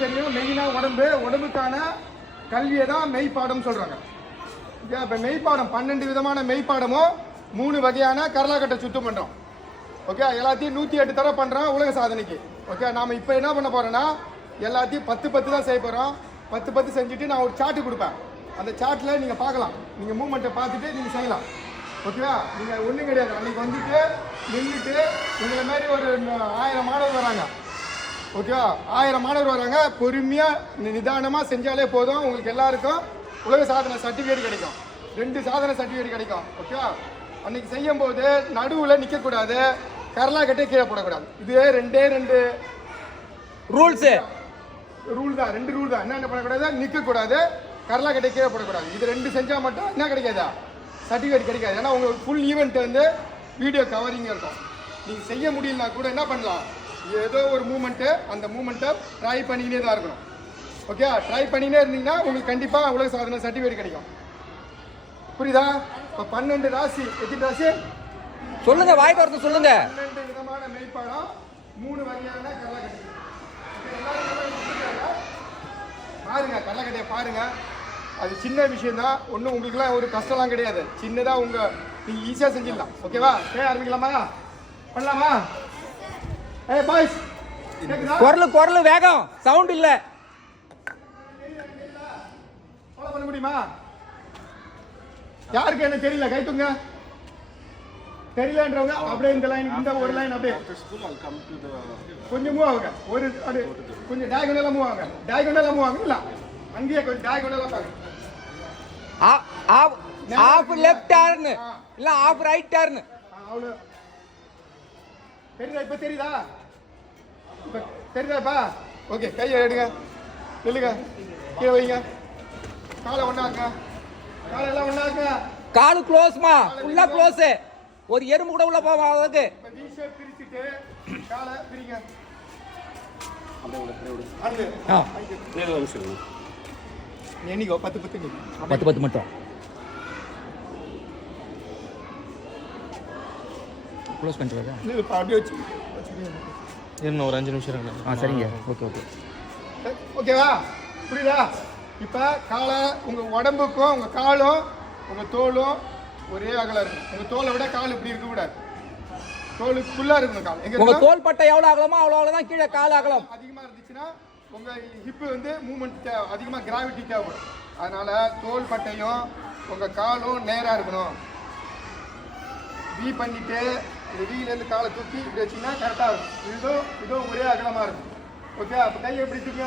எல்லாருக்கும் தெரியும் மெயினாக உடம்புக்கான கல்வியை தான் மெய்ப்பாடம் சொல்கிறாங்க. இப்போ மெய்ப்பாடம் 12 விதமான மெய்ப்பாடமும் 3 வகையான கரலாக்கட்டை சுத்தம் பண்ணுறோம். ஓகே, எல்லாத்தையும் 108 தடவை பண்ணுறோம் உலக சாதனைக்கு. ஓகே, நாம் இப்போ என்ன பண்ண போகிறோன்னா எல்லாத்தையும் 10 தான் செய்ய போகிறோம். 10 செஞ்சுட்டு நான் ஒரு சார்ட்டு கொடுப்பேன். அந்த சார்ட்டில் நீங்கள் பார்க்கலாம், நீங்கள் மூவ்மெண்ட்டை பார்த்துட்டு நீங்கள் செய்யலாம். ஓகேவா? நீங்கள் ஒன்றும் கிடையாது. அன்றைக்கி வந்துட்டு நின்றுட்டு உங்களை மாதிரி ஒரு 1000 மாணவர் வராங்க. ஓகேவா? 1000 மாணவர் வராங்க. பொறுமையாக நிதானமாக செஞ்சாலே போதும். உங்களுக்கு எல்லாருக்கும் உலக சாதனை சர்டிஃபிகேட் கிடைக்கும். 2 சாதனை சர்டிஃபிகேட் கிடைக்கும். ஓகேவா? அன்றைக்கி செய்யும்போது நடுவில் நிற்கக்கூடாது, கரலாக்கட்டே கீழே போடக்கூடாது. இது 2 ரூல் தான். 2 ரூல் தான். என்ன பண்ணக்கூடாது? நிற்கக்கூடாது, கரலாக்கட்டை கீழே போடக்கூடாது. இது 2 செஞ்சால் மட்டும் என்ன கிடைக்காதா? சர்டிஃபிகேட் கிடைக்காது. ஏன்னா உங்களுக்கு ஃபுல் ஈவெண்ட் வந்து வீடியோ கவரிங்காக இருக்கும். நீங்கள் செய்ய முடியலனா கூட என்ன பண்ணலாம், ஏதோ ஒரு மூமெண்ட்டு, அந்த மூமெண்ட்டை ட்ரை பண்ணிக்கினே தான் இருக்கணும். ஓகே, ட்ரை பண்ணிக்கினே இருந்தீங்கன்னா உங்களுக்கு கண்டிப்பாக உலக சாதனை சர்டிஃபிகேட் கிடைக்கும். புரியுதா? இப்போ 12 ராசி, எத்தனை ராசி சொல்லுங்க, வாய்க்கு வரது சொல்லுங்க. 12 விதமான மெய்ப்பாடம், 3 வகையான கரலாக்கட்டை. பாருங்க, கரலாக்கட்டையை பாருங்க. அது சின்ன விஷயம் தான், ஒன்றும் உங்களுக்குலாம் ஒரு கஷ்டம்லாம் கிடையாது. சின்னதாக நீங்கள் ஈஸியாக செஞ்சிடலாம். ஓகேவா? ஆரம்பிக்கலாமா? பண்ணலாமா? பாய்ஸ், குரல் வேகம், சவுண்ட் இல்லை. ஃபாலோ பண்ண முடியுமா? யாருக்கு என்ன தெரியல கை தூங்க. தெரியலன்றவங்க அப்படியே இந்த லைன், இந்த ஒரு லைன் அப்படியே கொஞ்சம் மூவ் ஆகுங்க. ஒரு அப்படியே கொஞ்சம் டயகனலாக மூவ் ஆகுங்க. டயகனலாக மூவ் ஆகுங்க. இல்லை அங்கேயே கொஞ்சம் டயகனலாக பாருங்க. ஆஃப் லெஃப்ட் டர்ன் இல்ல ஆஃப் ரைட் டர்ன். அவ்வளோ தெரியுதா? இப்போ தெரியுதா? இப்போ தெரியுதாப்பா? ஓகே, கையை எடுங்க, நில்லுங்க, கீழே வைங்க, காலை ஒன்றாங்க, காலெல்லாம் ஒன்றாங்க. காலு க்ளோஸ்மா, ஃபுல்லா க்ளோஸ். ஒரு எறும்பு கூட உள்ள போவாது. இப்போ வி ஷேப் பிரிச்சிட்டு காலை பிரிங்க. எண்ணிக்கோ 10 மட்டும் க்ளோஸ் பண்ணிட்டு அப்படியே வச்சு இன்னும் ஒரு 5 நிமிஷம் இருக்கு. சரிங்க. ஓகே. ஓகேவா? புரியுதா? இப்போ காலை உங்கள் உடம்புக்கும் உங்கள் காலும் உங்கள் தோலும் ஒரே அகலம் இருக்கும். உங்கள் தோலை விட கால் இப்படி இருக்கக்கூடாது. தோலுக்கு ஃபுல்லாக இருக்கணும் கால். உங்க தோல் பட்டை எவ்வளோ அகலமோ அவ்வளோதான் கீழே கால் அகலம். அதிகமாக இருந்துச்சுன்னா உங்கள் ஹிப்பு வந்து மூவ்மெண்ட் அதிகமாக கிராவிட்டி தேவைப்படும். அதனால் தோல் பட்டையும் உங்கள் காலும் நேராக இருக்கணும். வீ பண்ணிவிட்டு இந்த வீலேருந்து காலை தூக்கி இப்படி வச்சிங்கன்னா கரெக்டாக இருக்கும். இதுவும் ஒரே அகலமாக இருக்கும். ஓகே, அப்போ கையை எப்படி தூக்கி